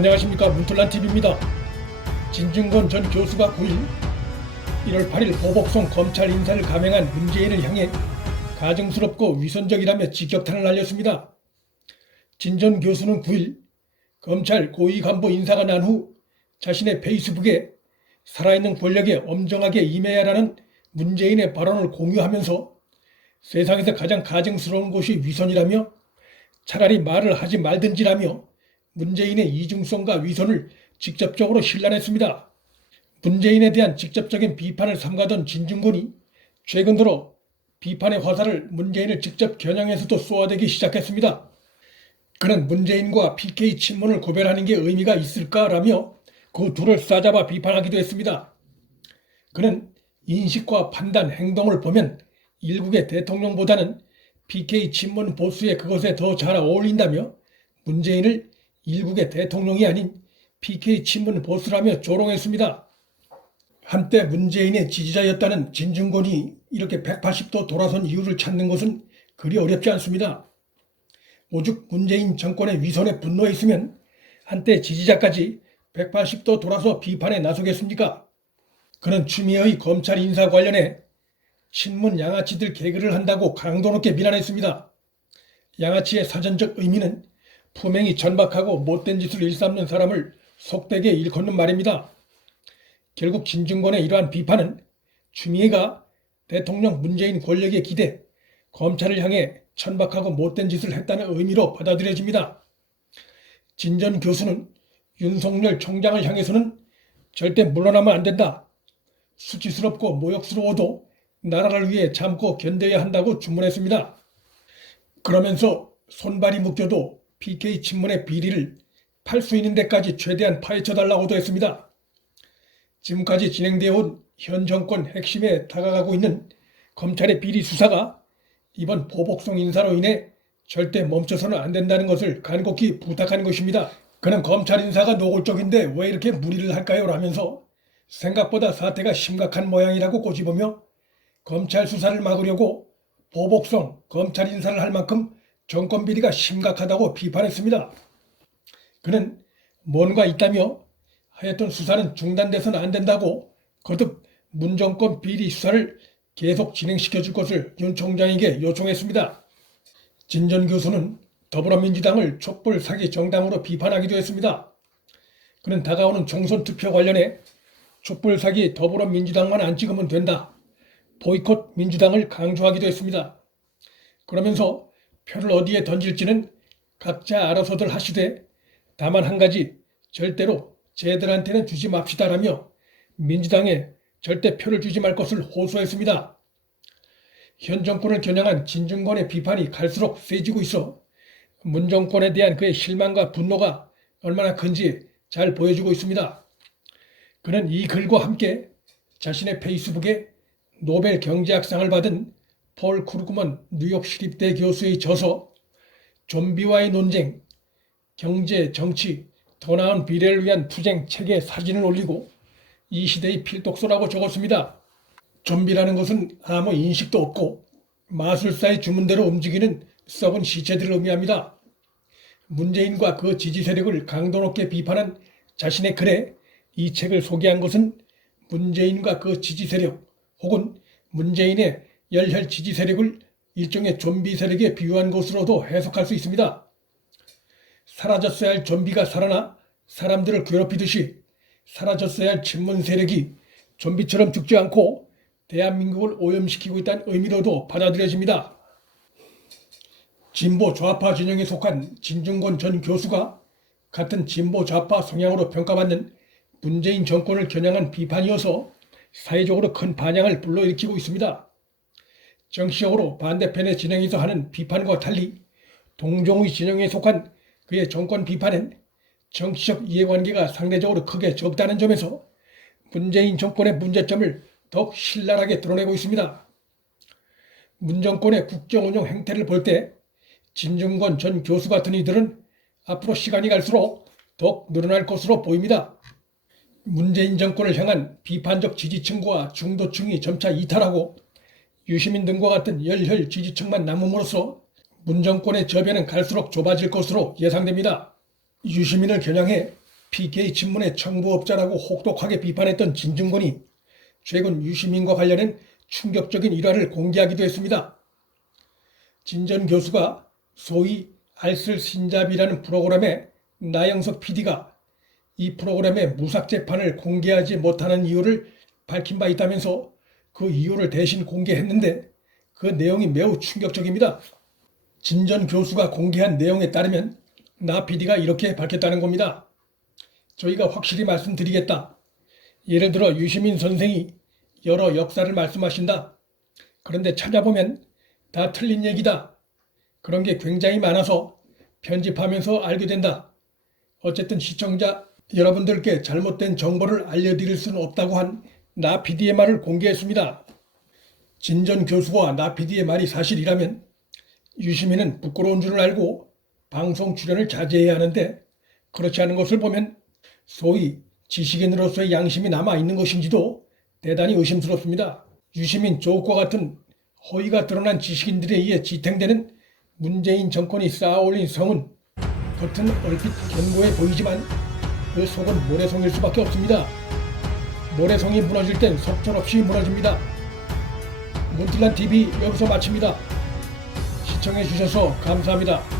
안녕하십니까. 문틀란TV입니다. 진중권 전 교수가 9일 1월 8일 보복성 검찰 인사를 감행한 문재인을 향해 가증스럽고 위선적이라며 직격탄을 날렸습니다. 진 전 교수는 9일 검찰 고위 간부 인사가 난 후 자신의 페이스북에 살아있는 권력에 엄정하게 임해야라는 문재인의 발언을 공유하면서 세상에서 가장 가증스러운 것이 위선이라며 차라리 말을 하지 말든지라며 문재인의 이중성과 위선을 직접적으로 신란했습니다. 문재인에 대한 직접적인 비판을 삼가던 진중권이 최근 들어 비판의 화살을 문재인을 직접 겨냥해서도 쏘아대기 시작했습니다. 그는 문재인과 PK 친문을 구별하는 게 의미가 있을까라며 그 둘을 싸잡아 비판하기도 했습니다. 그는 인식과 판단, 행동을 보면 일국의 대통령보다는 PK 친문 보수에 그것에 더 잘 어울린다며 문재인을 일국의 대통령이 아닌 PK 친문 보수라며 조롱했습니다. 한때 문재인의 지지자였다는 진중권이 이렇게 180도 돌아선 이유를 찾는 것은 그리 어렵지 않습니다. 오죽 문재인 정권의 위선에 분노했으면 한때 지지자까지 180도 돌아서 비판에 나서겠습니까? 그는 추미애의 검찰 인사 관련해 친문 양아치들 개그를 한다고 강도 높게 비난했습니다. 양아치의 사전적 의미는 품행이 천박하고 못된 짓을 일삼는 사람을 속되게 일컫는 말입니다. 결국 진중권의 이러한 비판은 추미애가 대통령 문재인 권력에 기대 검찰을 향해 천박하고 못된 짓을 했다는 의미로 받아들여집니다. 진 전 교수는 윤석열 총장을 향해서는 절대 물러나면 안 된다. 수치스럽고 모욕스러워도 나라를 위해 참고 견뎌야 한다고 주문했습니다. 그러면서 손발이 묶여도 PK 친문의 비리를 팔 수 있는 데까지 최대한 파헤쳐달라고도 했습니다. 지금까지 진행되어 온 현 정권 핵심에 다가가고 있는 검찰의 비리 수사가 이번 보복성 인사로 인해 절대 멈춰서는 안 된다는 것을 간곡히 부탁하는 것입니다. 그는 검찰 인사가 노골적인데 왜 이렇게 무리를 할까요? 라면서 생각보다 사태가 심각한 모양이라고 꼬집으며 검찰 수사를 막으려고 보복성 검찰 인사를 할 만큼 정권 비리가 심각하다고 비판했습니다. 그는 뭔가 있다며 하여튼 수사는 중단돼서는 안 된다고 거듭 문정권 비리 수사를 계속 진행시켜줄 것을 윤 총장에게 요청했습니다. 진 전 교수는 더불어민주당을 촛불 사기 정당으로 비판하기도 했습니다. 그는 다가오는 총선 투표 관련해 촛불 사기 더불어민주당만 안 찍으면 된다. 보이콧 민주당을 강조하기도 했습니다. 그러면서 표를 어디에 던질지는 각자 알아서들 하시되 다만 한 가지 절대로 쟤들한테는 주지 맙시다라며 민주당에 절대 표를 주지 말 것을 호소했습니다. 현 정권을 겨냥한 진중권의 비판이 갈수록 세지고 있어 문 정권에 대한 그의 실망과 분노가 얼마나 큰지 잘 보여주고 있습니다. 그는 이 글과 함께 자신의 페이스북에 노벨 경제학상을 받은 폴 크루그먼 뉴욕 시립대 교수의 저서 좀비와의 논쟁, 경제, 정치, 더 나은 미래를 위한 투쟁 책에 사진을 올리고 이 시대의 필독서라고 적었습니다. 좀비라는 것은 아무 인식도 없고 마술사의 주문대로 움직이는 썩은 시체들을 의미합니다. 문재인과 그 지지 세력을 강도 높게 비판한 자신의 글에 이 책을 소개한 것은 문재인과 그 지지 세력 혹은 문재인의 열혈 지지 세력을 일종의 좀비 세력에 비유한 것으로도 해석할 수 있습니다. 사라졌어야 할 좀비가 살아나 사람들을 괴롭히듯이 사라졌어야 할 친문 세력이 좀비처럼 죽지 않고 대한민국을 오염시키고 있다는 의미로도 받아들여집니다. 진보 좌파 진영에 속한 진중권 전 교수가 같은 진보 좌파 성향으로 평가받는 문재인 정권을 겨냥한 비판이어서 사회적으로 큰 반향을 불러일으키고 있습니다. 정치적으로 반대편의 진영에서 하는 비판과 달리 동종의 진영에 속한 그의 정권 비판은 정치적 이해관계가 상대적으로 크게 적다는 점에서 문재인 정권의 문제점을 더욱 신랄하게 드러내고 있습니다. 문 정권의 국정운영 행태를 볼 때 진중권 전 교수 같은 이들은 앞으로 시간이 갈수록 더욱 늘어날 것으로 보입니다. 문재인 정권을 향한 비판적 지지층과 중도층이 점차 이탈하고 유시민 등과 같은 열혈 지지층만 남음으로써 문 정권의 저변은 갈수록 좁아질 것으로 예상됩니다. 유시민을 겨냥해 PK 친문의 청부업자라고 혹독하게 비판했던 진중권이 최근 유시민과 관련된 충격적인 일화를 공개하기도 했습니다. 진 전 교수가 소위 알쓸신잡이라는 프로그램에 나영석 PD가 이 프로그램의 무삭 재판을 공개하지 못하는 이유를 밝힌 바 있다면서 그 이유를 대신 공개했는데 그 내용이 매우 충격적입니다. 진 전 교수가 공개한 내용에 따르면 나 PD가 이렇게 밝혔다는 겁니다. 저희가 확실히 말씀드리겠다. 예를 들어 유시민 선생이 여러 역사를 말씀하신다. 그런데 찾아보면 다 틀린 얘기다. 그런 게 굉장히 많아서 편집하면서 알게 된다. 어쨌든 시청자 여러분들께 잘못된 정보를 알려드릴 수는 없다고 한 나 PD의 말을 공개했습니다. 진 전 교수와 나 PD의 말이 사실이라면 유시민은 부끄러운 줄을 알고 방송 출연을 자제해야 하는데 그렇지 않은 것을 보면 소위 지식인으로서의 양심이 남아있는 것인지도 대단히 의심스럽습니다. 유시민 조국과 같은 허위가 드러난 지식인들에 의해 지탱되는 문재인 정권이 쌓아올린 성은 겉은 얼핏 견고해 보이지만 그 속은 모래성일 수밖에 없습니다. 모래성이 무너질 땐 속절없이 무너집니다. 문틀란TV 여기서 마칩니다. 시청해주셔서 감사합니다.